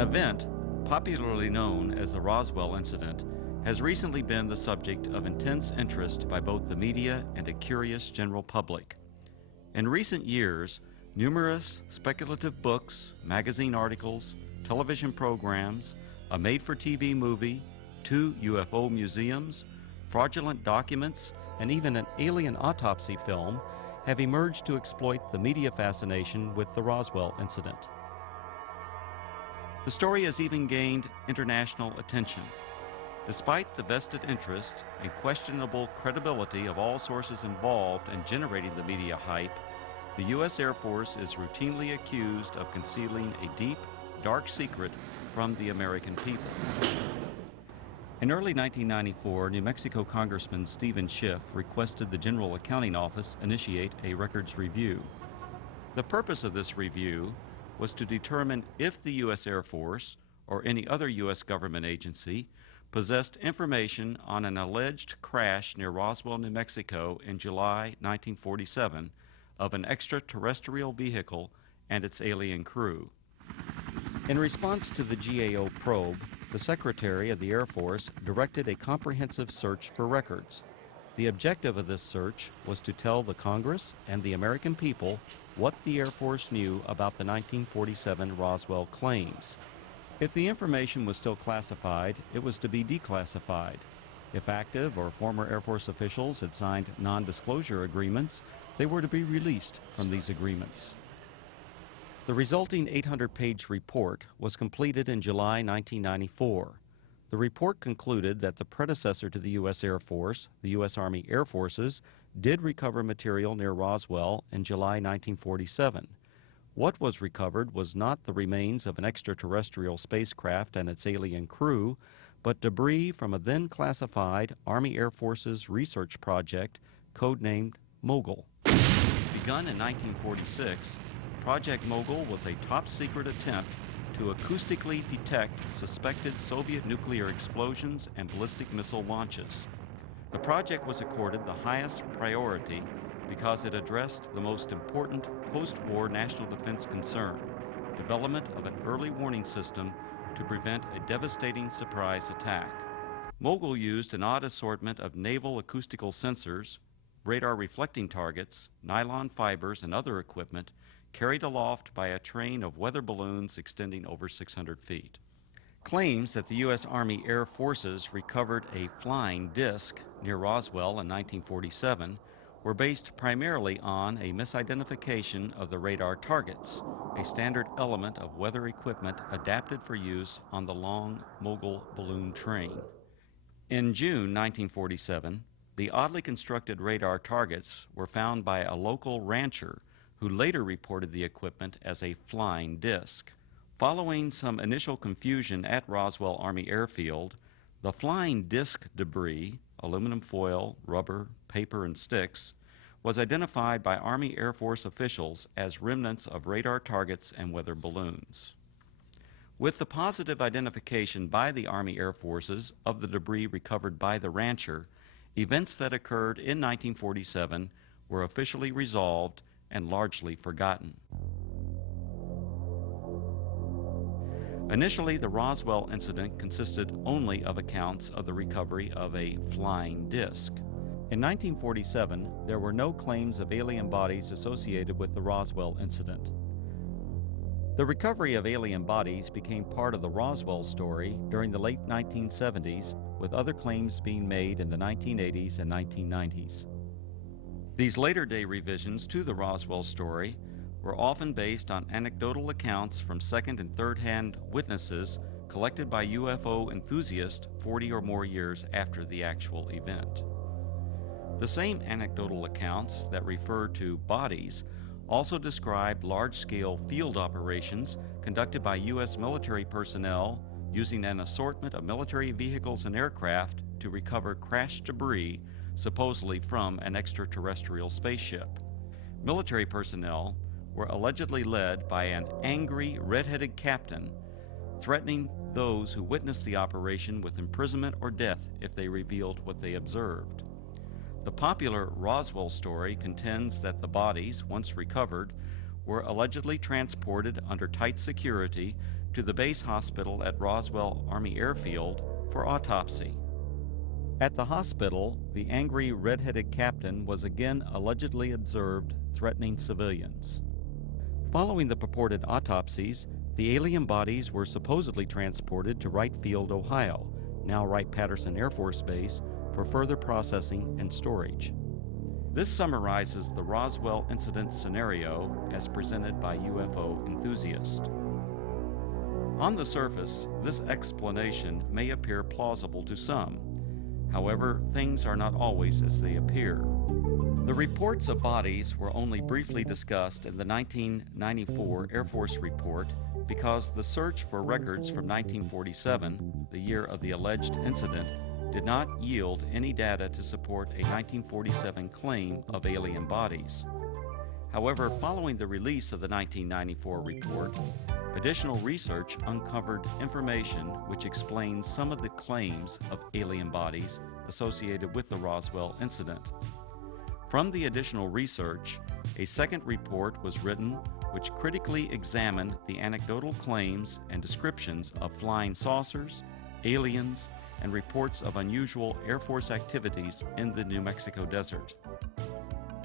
An event, popularly known as the Roswell incident, has recently been the subject of intense interest by both the media and a curious general public. In recent years, numerous speculative books, magazine articles, television programs, a made-for-TV movie, 2 UFO museums, fraudulent documents, and even an alien autopsy film have emerged to exploit the media fascination with the Roswell incident. The story has even gained international attention. Despite the vested interest and questionable credibility of all sources involved in generating the media hype, the U.S. Air Force is routinely accused of concealing a deep, dark secret from the American people. In early 1994, New Mexico Congressman Stephen Schiff requested the General Accounting Office initiate a records review. The purpose of this review was to determine if the U.S. Air Force or any other U.S. government agency possessed information on an alleged crash near Roswell, New Mexico in July 1947 of an extraterrestrial vehicle and its alien crew. In response to the GAO probe, the Secretary of the Air Force directed a comprehensive search for records. The objective of this search was to tell the Congress and the American people what the Air Force knew about the 1947 Roswell claims. If the information was still classified, it was to be declassified. If active or former Air Force officials had signed non-disclosure agreements, they were to be released from these agreements. The resulting 800-page report was completed in July 1994. The report concluded that the predecessor to the U.S. Air Force, the U.S. Army Air Forces, did recover material near Roswell in July 1947. What was recovered was not the remains of an extraterrestrial spacecraft and its alien crew, but debris from a then classified Army Air Forces research project codenamed Mogul. Begun in 1946, Project Mogul was a top-secret attempt to acoustically detect suspected Soviet nuclear explosions and ballistic missile launches. The project was accorded the highest priority because it addressed the most important post-war national defense concern, development of an early warning system to prevent a devastating surprise attack. Mogul used an odd assortment of naval acoustical sensors, radar reflecting targets, nylon fibers, and other equipment carried aloft by a train of weather balloons extending over 600 feet. Claims that the U.S. Army Air Forces recovered a flying disc near Roswell in 1947 were based primarily on a misidentification of the radar targets, a standard element of weather equipment adapted for use on the long Mogul balloon train. In June 1947, the oddly constructed radar targets were found by a local rancher who later reported the equipment as a flying disc. Following some initial confusion at Roswell Army Airfield, the flying disc debris, aluminum foil, rubber, paper, and sticks, was identified by Army Air Force officials as remnants of radar targets and weather balloons. With the positive identification by the Army Air Forces of the debris recovered by the rancher, events that occurred in 1947 were officially resolved and largely forgotten. Initially, the Roswell incident consisted only of accounts of the recovery of a flying disc. In 1947, there were no claims of alien bodies associated with the Roswell incident. The recovery of alien bodies became part of the Roswell story during the late 1970s, with other claims being made in the 1980s and 1990s. These later-day revisions to the Roswell story were often based on anecdotal accounts from second- and third-hand witnesses collected by UFO enthusiasts 40 or more years after the actual event. The same anecdotal accounts that refer to bodies also describe large-scale field operations conducted by U.S. military personnel using an assortment of military vehicles and aircraft to recover crashed debris supposedly from an extraterrestrial spaceship. Military personnel were allegedly led by an angry, red-headed captain, threatening those who witnessed the operation with imprisonment or death if they revealed what they observed. The popular Roswell story contends that the bodies, once recovered, were allegedly transported under tight security to the base hospital at Roswell Army Airfield for autopsy. At the hospital, the angry red-headed captain was again allegedly observed threatening civilians. Following the purported autopsies, the alien bodies were supposedly transported to Wright Field, Ohio, now Wright-Patterson Air Force Base, for further processing and storage. This summarizes the Roswell incident scenario as presented by UFO enthusiasts. On the surface, this explanation may appear plausible to some. However, things are not always as they appear. The reports of bodies were only briefly discussed in the 1994 Air Force report because the search for records from 1947, the year of the alleged incident, did not yield any data to support a 1947 claim of alien bodies. However, following the release of the 1994 report, additional research uncovered information which explains some of the claims of alien bodies associated with the Roswell incident. From the additional research, a second report was written which critically examined the anecdotal claims and descriptions of flying saucers, aliens, and reports of unusual Air Force activities in the New Mexico desert.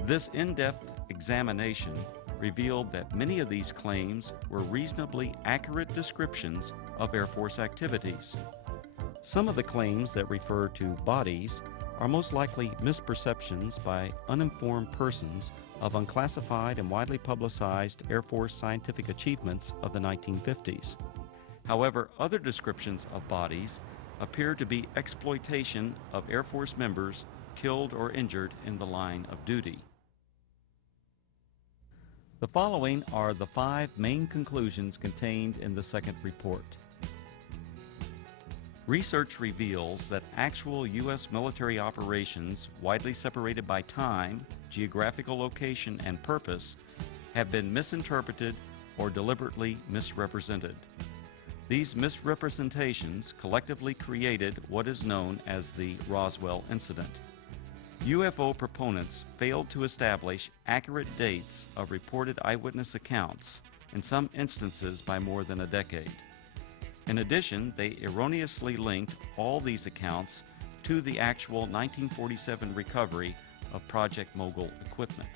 This in-depth examination revealed that many of these claims were reasonably accurate descriptions of Air Force activities. Some of the claims that refer to bodies are most likely misperceptions by uninformed persons of unclassified and widely publicized Air Force scientific achievements of the 1950s. However, other descriptions of bodies appear to be exploitation of Air Force members killed or injured in the line of duty. The following are the 5 main conclusions contained in the second report. Research reveals that actual U.S. military operations, widely separated by time, geographical location, and purpose, have been misinterpreted or deliberately misrepresented. These misrepresentations collectively created what is known as the Roswell incident. UFO proponents failed to establish accurate dates of reported eyewitness accounts, in some instances by more than a decade. In addition, they erroneously linked all these accounts to the actual 1947 recovery of Project Mogul equipment.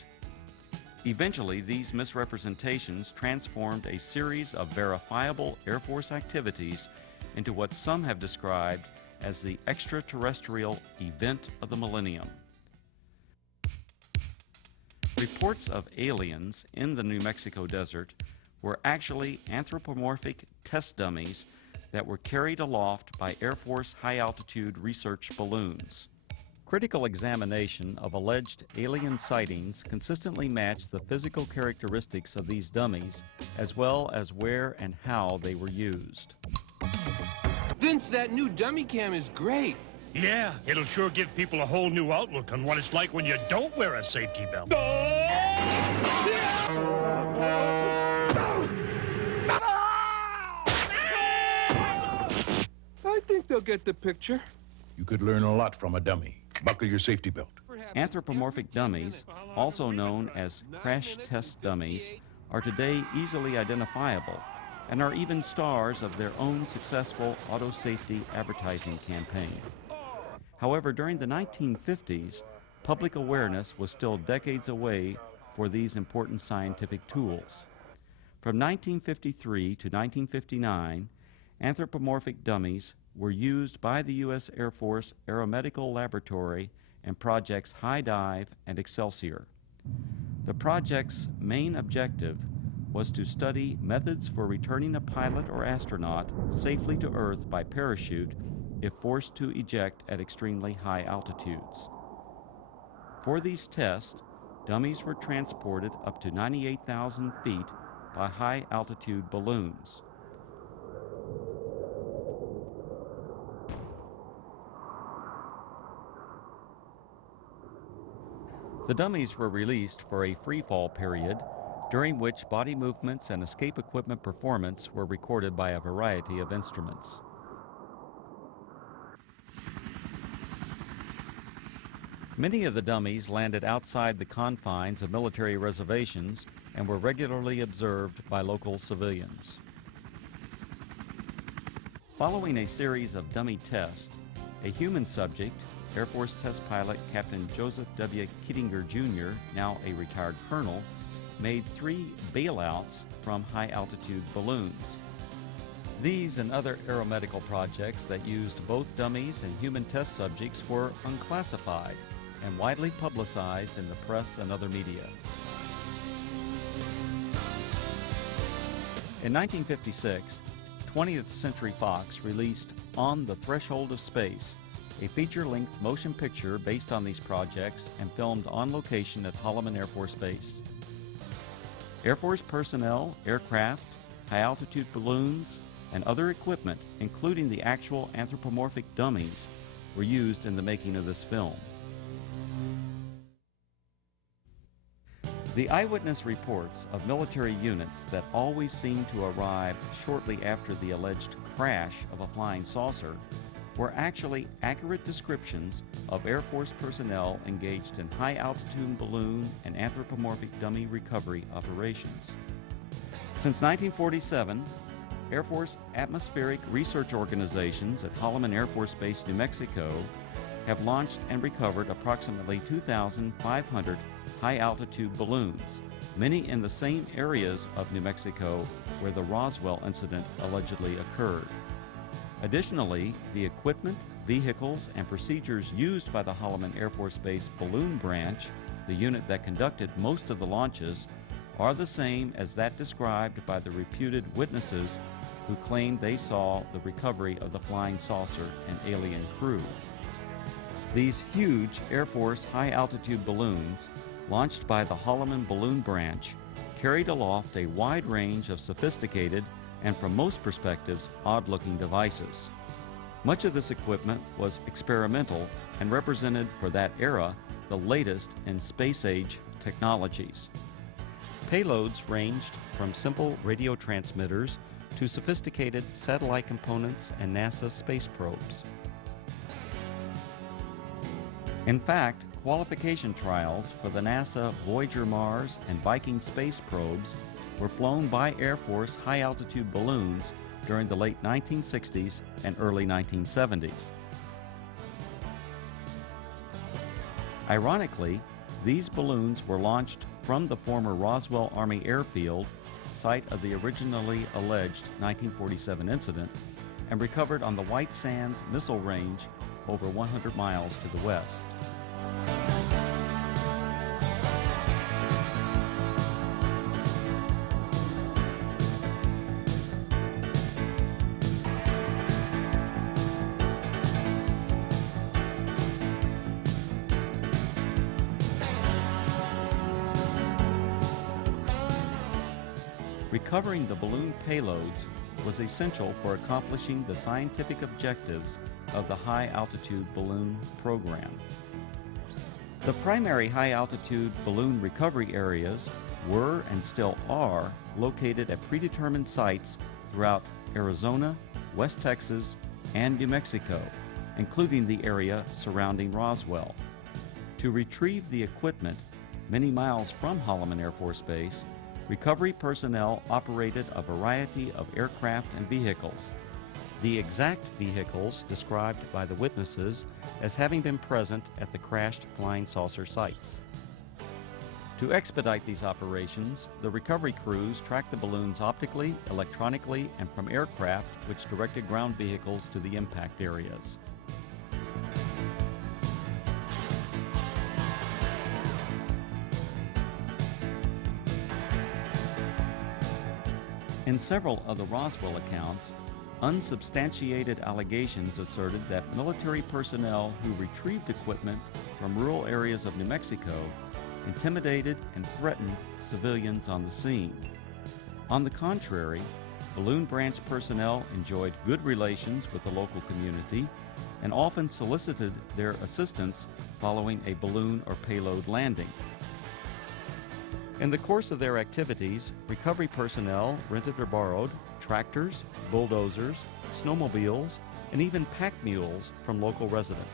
Eventually, these misrepresentations transformed a series of verifiable Air Force activities into what some have described as the extraterrestrial event of the millennium. Reports of aliens in the New Mexico desert were actually anthropomorphic test dummies that were carried aloft by Air Force high-altitude research balloons. Critical examination of alleged alien sightings consistently matched the physical characteristics of these dummies, as well as where and how they were used. Vince, that new dummy cam is great. Yeah, it'll sure give people a whole new outlook on what it's like when you don't wear a safety belt. I think they'll get the picture. You could learn a lot from a dummy. Buckle your safety belt. Anthropomorphic dummies, also known as crash test dummies, are today easily identifiable and are even stars of their own successful auto safety advertising campaign. However, during the 1950s, public awareness was still decades away for these important scientific tools. From 1953 to 1959, anthropomorphic dummies were used by the U.S. Air Force Aeromedical Laboratory in projects High Dive and Excelsior. The project's main objective was to study methods for returning a pilot or astronaut safely to Earth by parachute if forced to eject at extremely high altitudes. For these tests, dummies were transported up to 98,000 feet by high-altitude balloons. The dummies were released for a free-fall period, during which body movements and escape equipment performance were recorded by a variety of instruments. Many of the dummies landed outside the confines of military reservations and were regularly observed by local civilians. Following a series of dummy tests, a human subject, Air Force test pilot Captain Joseph W. Kittinger Jr., now a retired colonel, made 3 bailouts from high-altitude balloons. These and other aeromedical projects that used both dummies and human test subjects were unclassified and widely publicized in the press and other media. In 1956, 20th Century Fox released On the Threshold of Space, a feature-length motion picture based on these projects and filmed on location at Holloman Air Force Base. Air Force personnel, aircraft, high-altitude balloons, and other equipment, including the actual anthropomorphic dummies, were used in the making of this film. The eyewitness reports of military units that always seemed to arrive shortly after the alleged crash of a flying saucer were actually accurate descriptions of Air Force personnel engaged in high-altitude balloon and anthropomorphic dummy recovery operations. Since 1947, Air Force atmospheric research organizations at Holloman Air Force Base, New Mexico, have launched and recovered approximately 2,500 high-altitude balloons, many in the same areas of New Mexico where the Roswell incident allegedly occurred. Additionally, the equipment, vehicles, and procedures used by the Holloman Air Force Base Balloon Branch, the unit that conducted most of the launches, are the same as that described by the reputed witnesses who claimed they saw the recovery of the flying saucer and alien crew. These huge Air Force high-altitude balloons, launched by the Holloman Balloon Branch, carried aloft a wide range of sophisticated and, from most perspectives, odd-looking devices. Much of this equipment was experimental and represented for that era the latest in space-age technologies. Payloads ranged from simple radio transmitters to sophisticated satellite components and NASA space probes. In fact, qualification trials for the NASA Voyager Mars and Viking space probes were flown by Air Force high-altitude balloons during the late 1960s and early 1970s. Ironically, these balloons were launched from the former Roswell Army Airfield, site of the originally alleged 1947 incident, and recovered on the White Sands Missile Range over 100 miles to the west. Recovering the balloon payloads was essential for accomplishing the scientific objectives of the high-altitude balloon program. The primary high-altitude balloon recovery areas were and still are located at predetermined sites throughout Arizona, West Texas, and New Mexico, including the area surrounding Roswell. To retrieve the equipment many miles from Holloman Air Force Base, recovery personnel operated a variety of aircraft and vehicles. The exact vehicles described by the witnesses as having been present at the crashed flying saucer sites. To expedite these operations, the recovery crews tracked the balloons optically, electronically, and from aircraft which directed ground vehicles to the impact areas. In several of the Roswell accounts, unsubstantiated allegations asserted that military personnel who retrieved equipment from rural areas of New Mexico intimidated and threatened civilians on the scene. On the contrary, Balloon Branch personnel enjoyed good relations with the local community and often solicited their assistance following a balloon or payload landing. In the course of their activities, recovery personnel rented or borrowed tractors, bulldozers, snowmobiles, and even pack mules from local residents.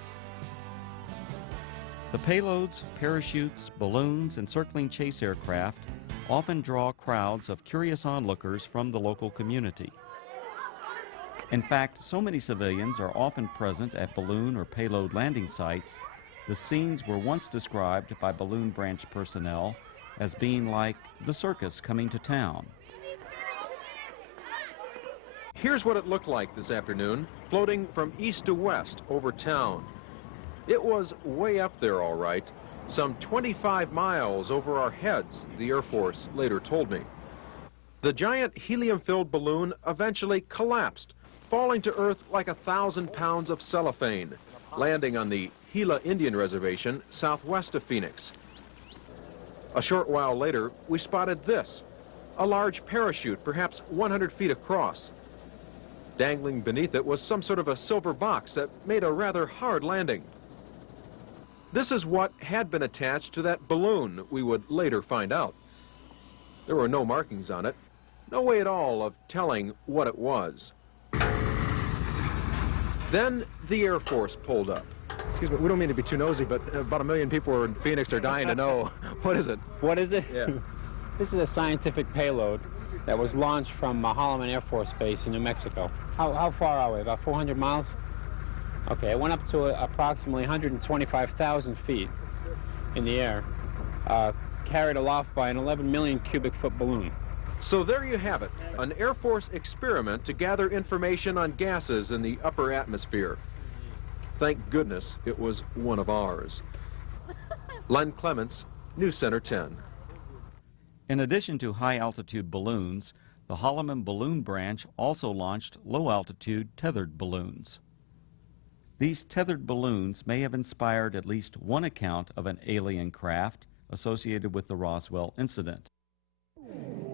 The payloads, parachutes, balloons, and circling chase aircraft often draw crowds of curious onlookers from the local community. In fact, so many civilians are often present at balloon or payload landing sites, the scenes were once described by balloon branch personnel as being like the circus coming to town. Here's what it looked like this afternoon, floating from east to west over town. It was way up there, all right, some 25 miles over our heads, the Air Force later told me. The giant helium-filled balloon eventually collapsed, falling to Earth like 1,000 pounds of cellophane, landing on the Gila Indian Reservation southwest of Phoenix. A short while later, we spotted this, a large parachute, perhaps 100 feet across. Dangling beneath it was some sort of a silver box that made a rather hard landing. This is what had been attached to that balloon, we would later find out. There were no markings on it, no way at all of telling what it was. Then the Air Force pulled up. Excuse me, we don't mean to be too nosy, but about 1 million people in Phoenix are dying to know. What is it? What is it? Yeah. This is a scientific payload that was launched from Holloman Air Force Base in New Mexico. How far are we? About 400 miles? Okay, it went up to approximately 125,000 feet in the air, carried aloft by an 11 million cubic foot balloon. So there you have it, an Air Force experiment to gather information on gases in the upper atmosphere. Thank goodness it was one of ours. Len Clements, News Center 10. In addition to high-altitude balloons, the Holloman Balloon Branch also launched low-altitude tethered balloons. These tethered balloons may have inspired at least one account of an alien craft associated with the Roswell incident.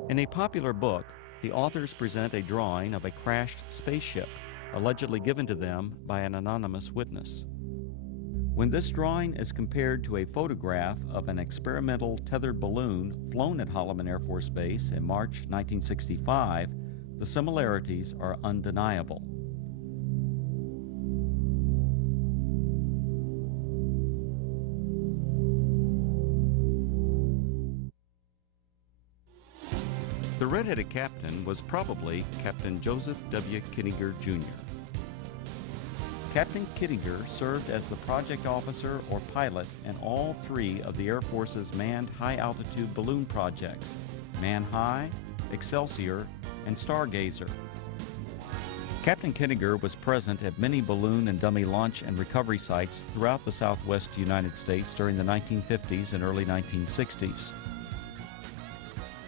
In a popular book, the authors present a drawing of a crashed spaceship, allegedly given to them by an anonymous witness. When this drawing is compared to a photograph of an experimental tethered balloon flown at Holloman Air Force Base in March 1965, the similarities are undeniable. The red-headed captain was probably Captain Joseph W. Kittinger, Jr. Captain Kittinger served as the project officer or pilot in all three of the Air Force's manned high-altitude balloon projects, Man High, Excelsior, and Stargazer. Captain Kittinger was present at many balloon and dummy launch and recovery sites throughout the southwest United States during the 1950s and early 1960s.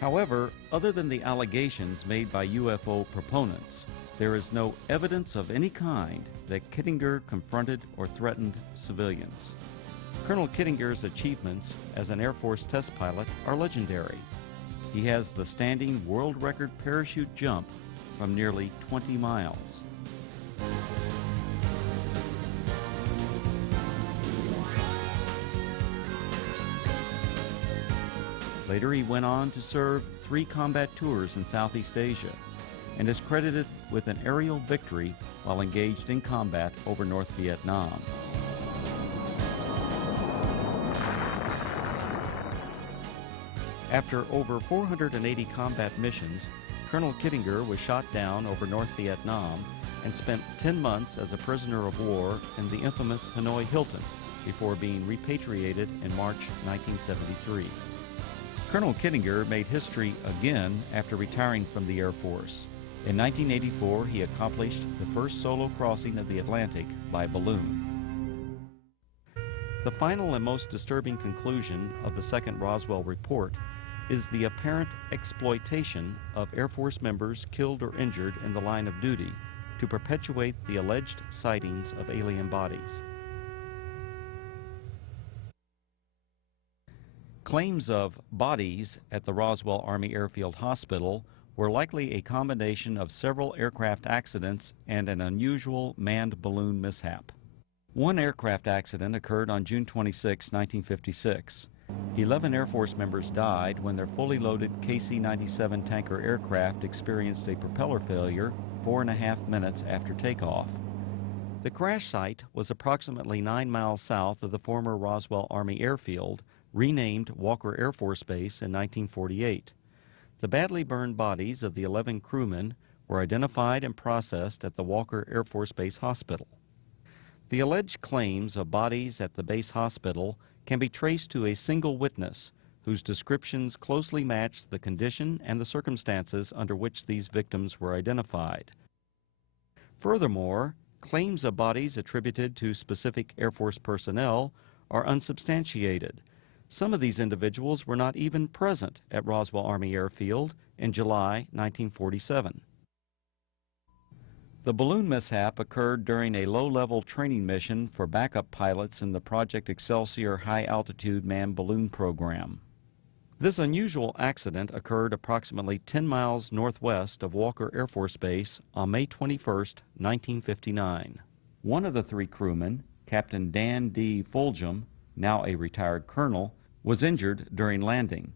However, other than the allegations made by UFO proponents, there is no evidence of any kind that Kittinger confronted or threatened civilians. Colonel Kittinger's achievements as an Air Force test pilot are legendary. He has the standing world record parachute jump from nearly 20 miles. Later he went on to serve 3 combat tours in Southeast Asia and is credited with an aerial victory while engaged in combat over North Vietnam. After over 480 combat missions, Colonel Kittinger was shot down over North Vietnam and spent 10 months as a prisoner of war in the infamous Hanoi Hilton before being repatriated in March 1973. Colonel Kittinger made history again after retiring from the Air Force. In 1984, he accomplished the first solo crossing of the Atlantic by balloon. The final and most disturbing conclusion of the second Roswell report is the apparent exploitation of Air Force members killed or injured in the line of duty to perpetuate the alleged sightings of alien bodies. Claims of bodies at the Roswell Army Airfield Hospital were likely a combination of several aircraft accidents and an unusual manned balloon mishap. One aircraft accident occurred on June 26, 1956. 11 Air Force members died when their fully loaded KC-97 tanker aircraft experienced a propeller failure 4.5 minutes after takeoff. The crash site was approximately 9 miles south of the former Roswell Army Airfield, renamed Walker Air Force Base in 1948. The badly burned bodies of the 11 crewmen were identified and processed at the Walker Air Force Base Hospital. The alleged claims of bodies at the base hospital can be traced to a single witness whose descriptions closely matched the condition and the circumstances under which these victims were identified. Furthermore, claims of bodies attributed to specific Air Force personnel are unsubstantiated. Some of these individuals were not even present at Roswell Army Airfield in July 1947. The balloon mishap occurred during a low-level training mission for backup pilots in the Project Excelsior high-altitude manned balloon program. This unusual accident occurred approximately 10 miles northwest of Walker Air Force Base on May 21, 1959. One of the three crewmen, Captain Dan D. Fulgham, now a retired colonel, was injured during landing.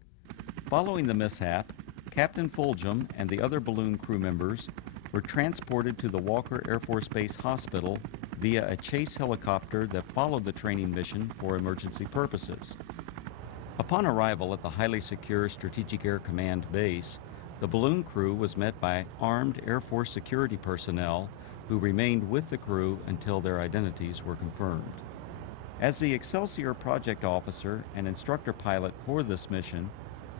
Following the mishap, Captain Fulgham and the other balloon crew members were transported to the Walker Air Force Base Hospital via a chase helicopter that followed the training mission for emergency purposes. Upon arrival at the highly secure Strategic Air Command base, the balloon crew was met by armed Air Force security personnel who remained with the crew until their identities were confirmed. As the Excelsior project officer and instructor pilot for this mission,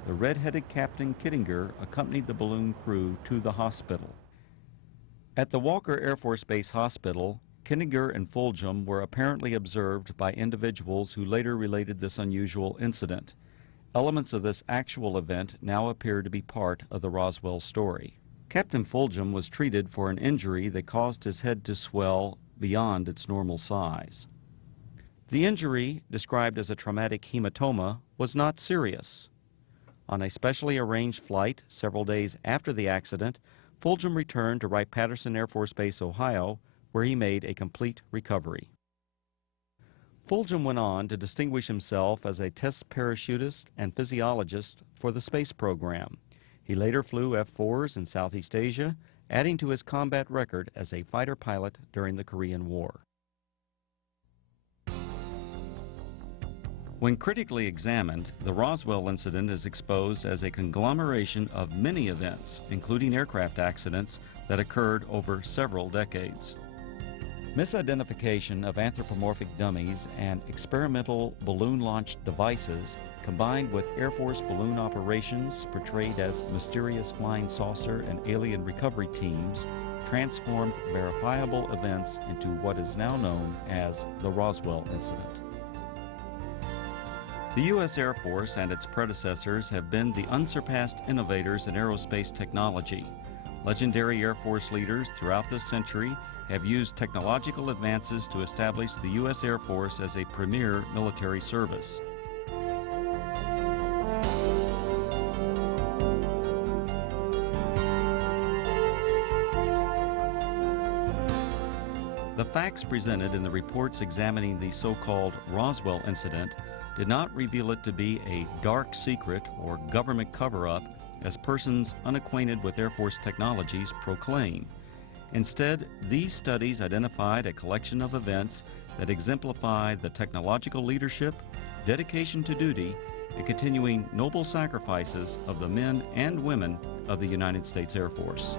the red-headed Captain Kittinger accompanied the balloon crew to the hospital. At the Walker Air Force Base Hospital, Kittinger and Fulgham were apparently observed by individuals who later related this unusual incident. Elements of this actual event now appear to be part of the Roswell story. Captain Fulgham was treated for an injury that caused his head to swell beyond its normal size. The injury, described as a traumatic hematoma, was not serious. On a specially arranged flight several days after the accident, Fulgham returned to Wright-Patterson Air Force Base, Ohio, where he made a complete recovery. Fulgham went on to distinguish himself as a test parachutist and physiologist for the space program. He later flew F-4s in Southeast Asia, adding to his combat record as a fighter pilot during the Korean War. When critically examined, the Roswell incident is exposed as a conglomeration of many events, including aircraft accidents that occurred over several decades. Misidentification of anthropomorphic dummies and experimental balloon-launched devices, combined with Air Force balloon operations portrayed as mysterious flying saucer and alien recovery teams, transformed verifiable events into what is now known as the Roswell incident. The U.S. Air Force and its predecessors have been the unsurpassed innovators in aerospace technology. Legendary Air Force leaders throughout this century have used technological advances to establish the U.S. Air Force as a premier military service. The facts presented in the reports examining the so-called Roswell incident did not reveal it to be a dark secret or government cover-up as persons unacquainted with Air Force technologies proclaim. Instead, these studies identified a collection of events that exemplify the technological leadership, dedication to duty, and continuing noble sacrifices of the men and women of the United States Air Force.